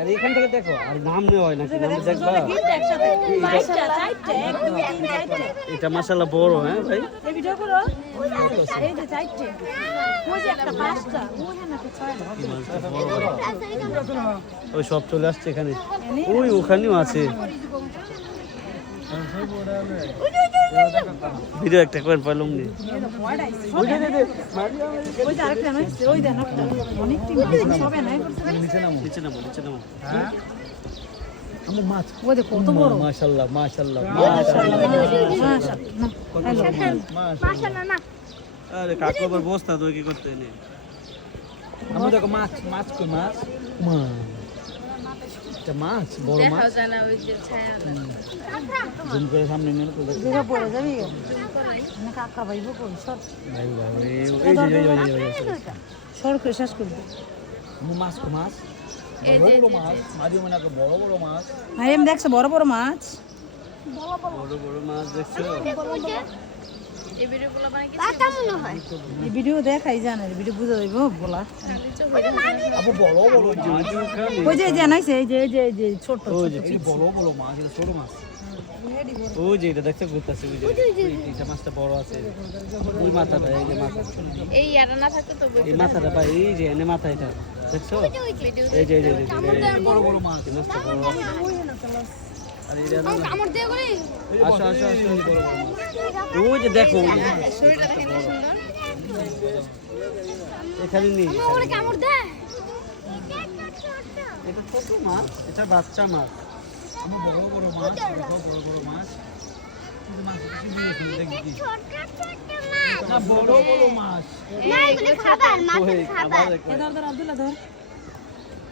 আর এখান থেকে দেখো আর নাম নেওয়া হয় নাকি নাম দেখবা এটা মাশাআল্লাহ বড় হ্যাঁ ভাই এই ভিডিও করো এই যে চারটে ওই যে একটা পাঁচটা ওই না ছয়টা ওই সব চলে আসছে এখানে ওই ওখানেও আছে ভিডিও একটা করে পাইলাম নি ওই যে আরেকটা নয় ওই দেন একটা অনেক টিম সবে নাই নিচে নামো হ্যাঁ আমার মাছ ওই দেখো কত বড় মাশাআল্লাহ মাশাআল্লাহ মাশাআল্লাহ না আরে কাকু আবার বস্তা তো কি করতে নেই আমি দেখো মাছ মাছ কই মাছ মা এটা মাছ বড় মাছ দেখাও জানা ওই যে ছায়া জুম করে সামনে নিয়ে তো দেখো দেখা পড়ে যাবি না কাকা ভাইবো কোন সর ভাই ভাই এই সর করে শেষ করবি মাছ কো মাছ বড় মাছ মাঝিও মানে বড় বড় মাছ ভাই এম দেখছো বড় বড় মাছ বড় বড় মাছ দেখছো এই ভিডিওগুলো মানে কি কাটা মনে হয় এই ভিডিও দেখাই জানে ভিডিও বুঝা যাইব বলা আপু বড় বড় মাছ ওই যে জানাইছে এই যে ছোট ওই যে বড় বড় মাছ এটা ছোট মাছ ওই যে এটা দেখতে ঘুরতেছে ওই যে এটা মাছটা বড় আছে ওই মাথাটা এই যে মাথা এই ইয়ারা না থাকতো তো এই মাথাটা ভাই এই যে এনে মাথা এটা দেখছো এই যে বড় বড় মাছ মাছটা বড় আরে এটা না কামড় দিয়ে করি আসো বড় বড় মাছ ওই যে দেখো শরীরটা দেখেন কি সুন্দর এখানে নেই ওরে কামড় দে এটা ছোট মাছ এটা বাচ্চা মাছ বড় বড় মাছ বড় বড় মাছ না বড় বড় মাছ না এগুলো খাবার মাছের খাবার ধর আব্দুল্লাহ ধর